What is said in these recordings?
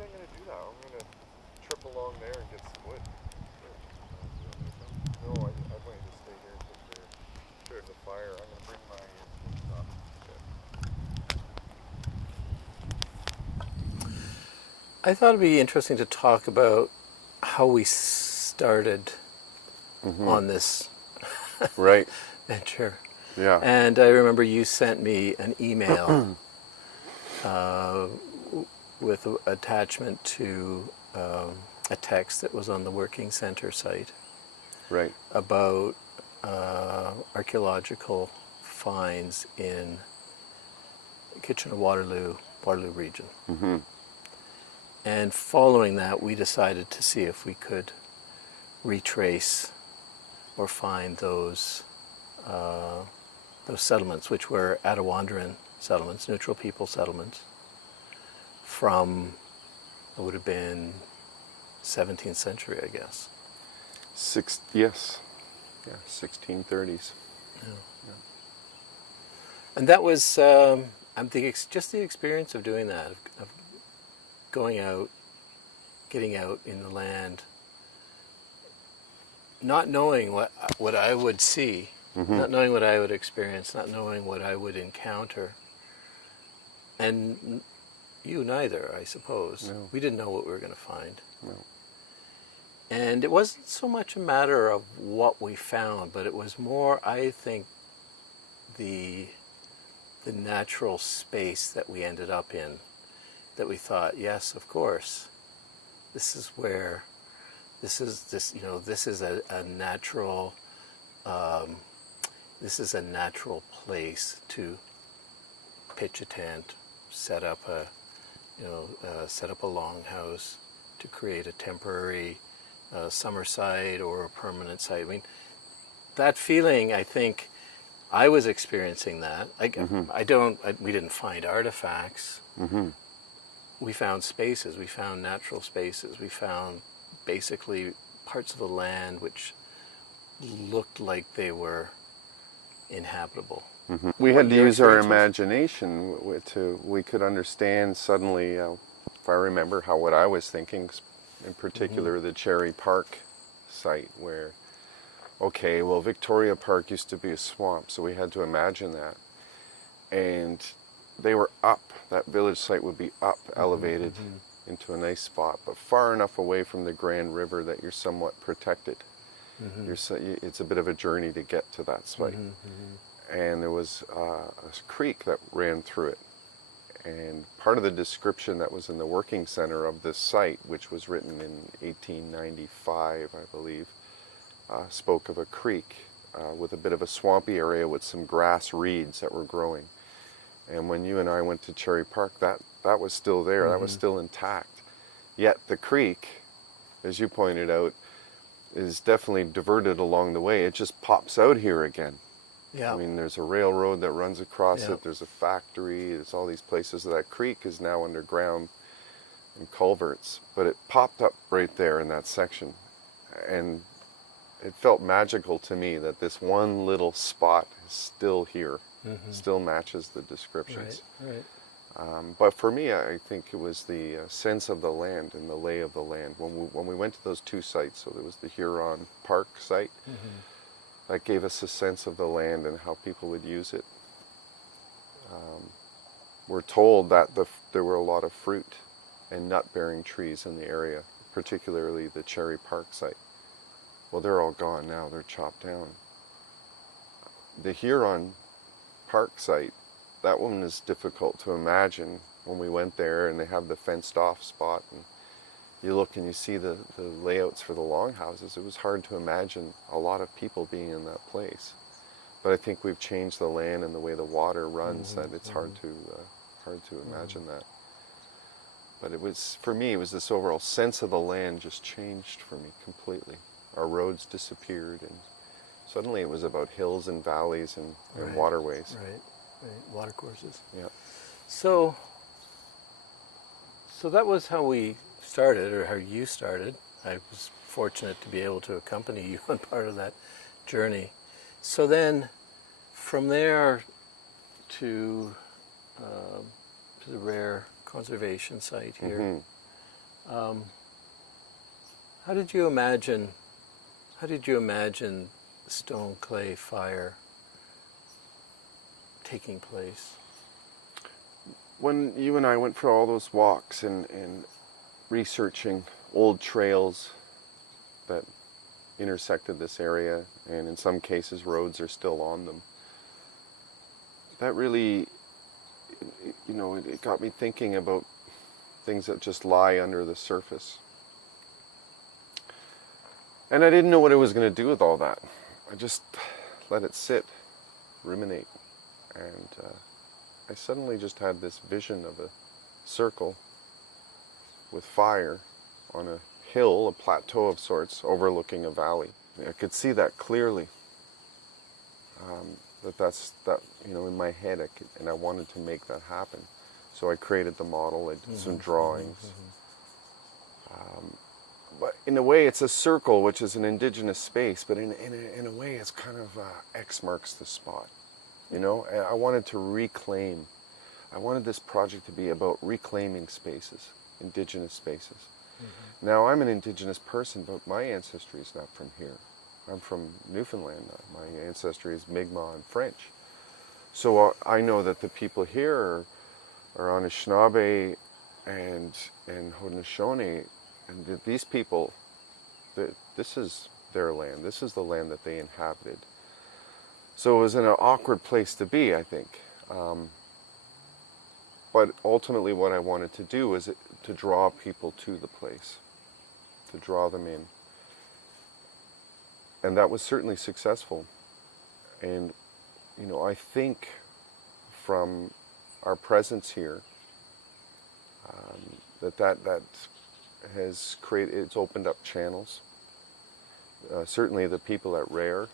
I'm going to do that. I'm going to trip along there and get some wood. No, I want you to stay here and prepare the fire. I'm going to bring my stuff. I thought it'd be interesting to talk about how we started on this Right. venture. Yeah. And I remember you sent me an email with an attachment to a text that was on the Working Center site Right. about archaeological finds in Kitchener-Waterloo region. And following that, we decided to see if we could retrace or find those settlements, which were Attawandaron settlements, neutral people settlements, from, it would have been 17th century, I guess. Yes. Yeah, 1630s. And that was, just the experience of doing that, of going out, getting out in the land, not knowing what I would see, not knowing what I would experience, not knowing what I would encounter. And you neither, I suppose. No. We didn't know what we were going to find. No. And it wasn't so much a matter of what we found, but it was more, I think, the natural space that we ended up in, that we thought, yes, of course, this is a natural, this is a natural place to pitch a tent, set up a longhouse, to create a temporary summer site or a permanent site. I mean, that feeling, I think, I was experiencing that. We didn't find artifacts. We found spaces, we found natural spaces, we found basically parts of the land which looked like they were inhabitable. We had to your use our experience was? imagination we could understand suddenly, if I remember what I was thinking, in particular the Cherry Park site where, okay, well, Victoria Park used to be a swamp, so we had to imagine that. And they were up, that village site would be up, elevated into a nice spot, but far enough away from the Grand River that you're somewhat protected. It's a bit of a journey to get to that site. And there was a creek that ran through it. And part of the description that was in the working center of this site, which was written in 1895, I believe, spoke of a creek with a bit of a swampy area with some grass reeds that were growing. And when you and I went to Cherry Park, that was still there, that was still intact. Yet the creek, as you pointed out, is definitely diverted along the way. It just pops out here again. Yeah. I mean, there's a railroad that runs across Yeah. it, there's a factory, there's all these places. That creek is now underground in culverts, but it popped up right there in that section. And it felt magical to me that this one little spot is still here, still matches the descriptions. Right. But for me, I think it was the sense of the land and the lay of the land. When we went to those two sites, so there was the Huron Park site, that gave us a sense of the land and how people would use it. We're told that there were a lot of fruit and nut-bearing trees in the area, particularly the Cherry Park site. Well, they're all gone now, they're chopped down. The Huron Park site, that one is difficult to imagine when we went there, and they have the fenced off spot, and you look and you see the layouts for the longhouses. It was hard to imagine a lot of people being in that place. But I think we've changed the land and the way the water runs that it's hard to imagine that. But it was, for me, it was this overall sense of the land just changed for me completely. Our roads disappeared, and suddenly it was about hills and valleys and waterways. Right. Water courses. Yeah. So that was how we started, or how you started. I was fortunate to be able to accompany you on part of that journey. So then, from there to the rare conservation site here, How did you imagine? How did you imagine stone clay fire taking place? When you and I went for all those walks and researching old trails that intersected this area, and in some cases roads are still on them, that really, it got me thinking about things that just lie under the surface. And I didn't know what I was going to do with all that. I just let it sit, ruminate, and I suddenly just had this vision of a circle with fire on a hill, a plateau of sorts, overlooking a valley. I could see that clearly. That's in my head, and I wanted to make that happen. So I created the model. I did some drawings. But in a way, it's a circle, which is an indigenous space. But in a way, it's kind of X marks the spot. I wanted to reclaim. I wanted this project to be about reclaiming spaces, indigenous spaces. Now, I'm an indigenous person, but my ancestry is not from here. I'm from Newfoundland. My ancestry is Mi'kmaq and French. So I know that the people here are Anishinaabe and Haudenosaunee, and these people, this is their land. This is the land that they inhabited. So it was an awkward place to be, I think. But ultimately what I wanted to do was to draw people to the place, to draw them in. And that was certainly successful. And, I think from our presence here, that has created, it's opened up channels. Certainly the people at RARE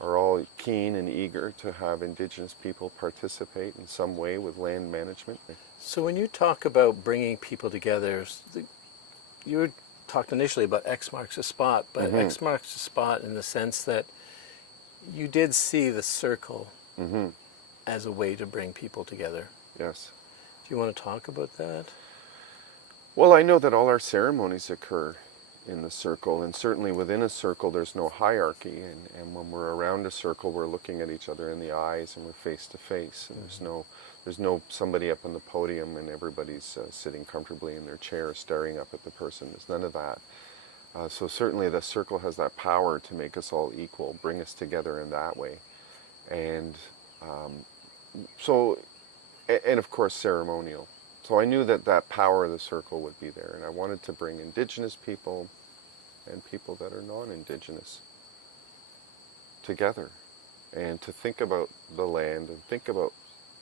are all keen and eager to have Indigenous people participate in some way with land management. So when you talk about bringing people together, you talked initially about X marks a spot, but X marks a spot in the sense that you did see the circle as a way to bring people together. Yes. Do you want to talk about that? Well, I know that all our ceremonies occur in the circle, and certainly within a circle there's no hierarchy, and when we're around a circle we're looking at each other in the eyes and we're face to face, and there's no somebody up on the podium and everybody's sitting comfortably in their chair staring up at the person. There's none of that. So certainly the circle has that power to make us all equal, bring us together in that way. And and of course ceremonial. So I knew that power of the circle would be there, and I wanted to bring Indigenous people and people that are non-Indigenous together, and to think about the land and think about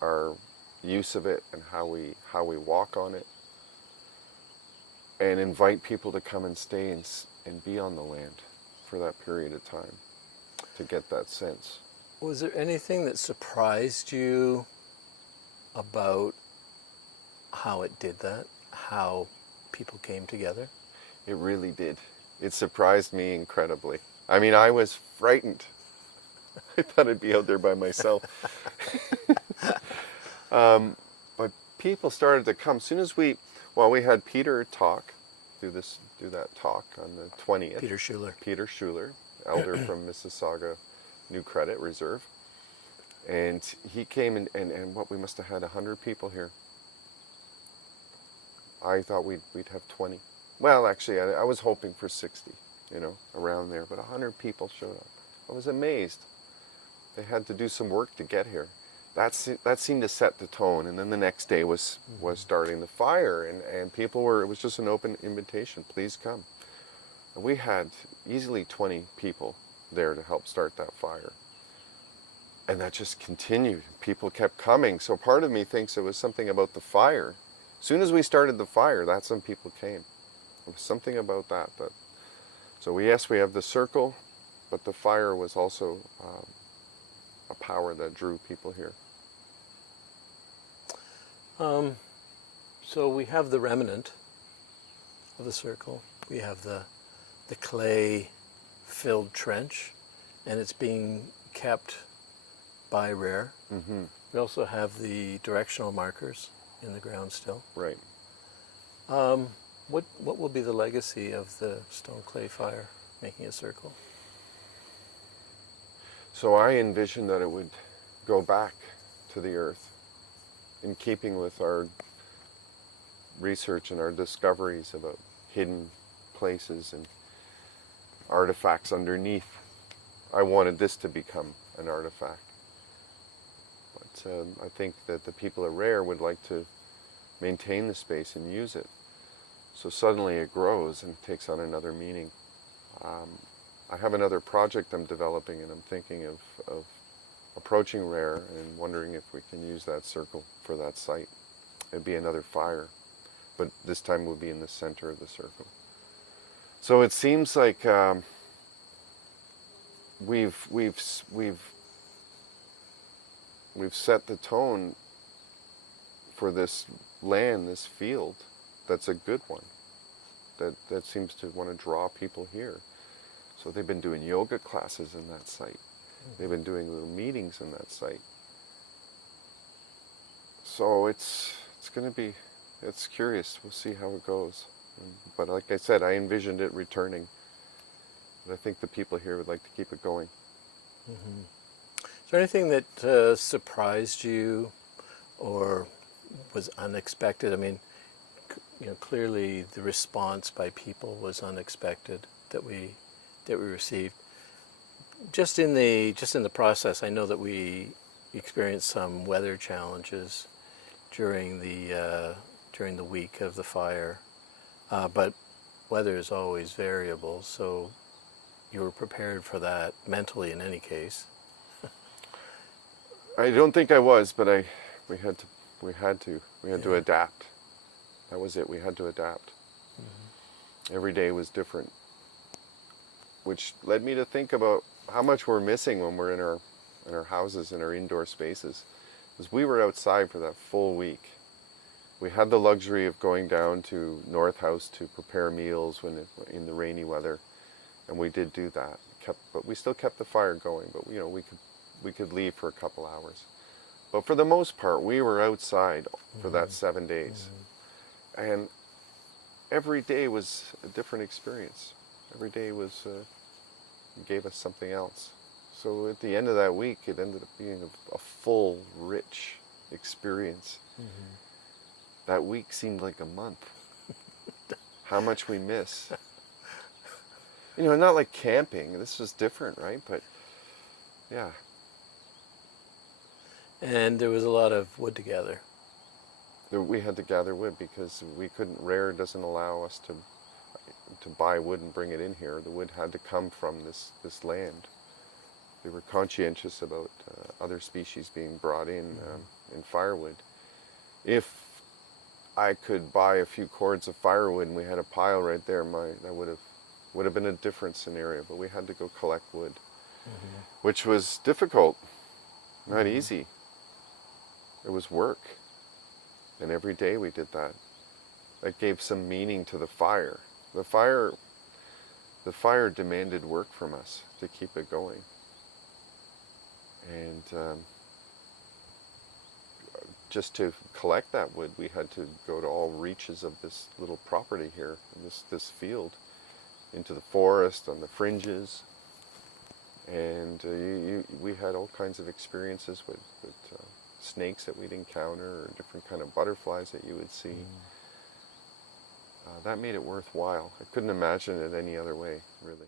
our use of it and how we walk on it, and invite people to come and stay and be on the land for that period of time, to get that sense. Was there anything that surprised you about how it did that, how people came together? It really did. It surprised me incredibly. I mean, I was frightened. I thought I'd be out there by myself. But people started to come. As soon as we had Peter talk, do that talk on the 20th. Peter Schuler, elder from Mississauga New Credit Reserve. And he came and we must have had 100 people here. I thought we'd have 20. Well, actually, I was hoping for 60, around there. But 100 people showed up. I was amazed. They had to do some work to get here. That seemed to set the tone. And then the next day was starting the fire. And people it was just an open invitation. Please come. And we had easily 20 people there to help start that fire. And that just continued. People kept coming. So part of me thinks it was something about the fire. As soon as we started the fire, that's when people came. There was something about that. So we have the circle, but the fire was also a power that drew people here. So we have the remnant of the circle. We have the clay-filled trench, and it's being kept by RARE. We also have the directional markers in the ground still. Right. What will be the legacy of the stone clay fire making a circle? So I envisioned that it would go back to the earth, in keeping with our research and our discoveries about hidden places and artifacts underneath. I wanted this to become an artifact. But I think that the people at Rare would like to maintain the space and use it. So suddenly it grows and takes on another meaning. I have another project I'm developing, and I'm thinking of approaching Rare and wondering if we can use that circle for that site. It'd be another fire, but this time we'll be in the center of the circle. So it seems like we've set the tone for this land, this field. That's a good one. That seems to want to draw people here. So they've been doing yoga classes in that site. They've been doing little meetings in that site. So it's curious. We'll see how it goes. But like I said, I envisioned it returning. And I think the people here would like to keep it going. Mm-hmm. Is there anything that surprised you or was unexpected? I mean, clearly the response by people was unexpected that we received. Just in the process, I know that we experienced some weather challenges during the week of the fire, but weather is always variable, so you were prepared for that mentally in any case. I don't think I was, but we had to adapt. That was it. We had to adapt. Mm-hmm. Every day was different, which led me to think about how much we're missing when we're in our houses, in our indoor spaces. Because we were outside for that full week. We had the luxury of going down to North House to prepare meals in the rainy weather, and we did do that. But we still kept the fire going. But we could leave for a couple hours. But for the most part, we were outside for that 7 days. Mm-hmm. And every day was a different experience. Every day gave us something else. So at the end of that week, it ended up being a full, rich experience. Mm-hmm. That week seemed like a month. How much we miss. Not like camping. This was different, right? But yeah. And there was a lot of wood to gather. We had to gather wood because Rare doesn't allow us to buy wood and bring it in here. The wood had to come from this land. They were conscientious about other species being brought in firewood. If I could buy a few cords of firewood and we had a pile right there, that would have been a different scenario. But we had to go collect wood, which was difficult, not easy. It was work, and every day we did that. That gave some meaning to the fire. The fire demanded work from us to keep it going. And just to collect that wood, we had to go to all reaches of this little property here, this field, into the forest, on the fringes. And we had all kinds of experiences with snakes that we'd encounter, or different kind of butterflies that you would see. That made it worthwhile. I couldn't imagine it any other way, really.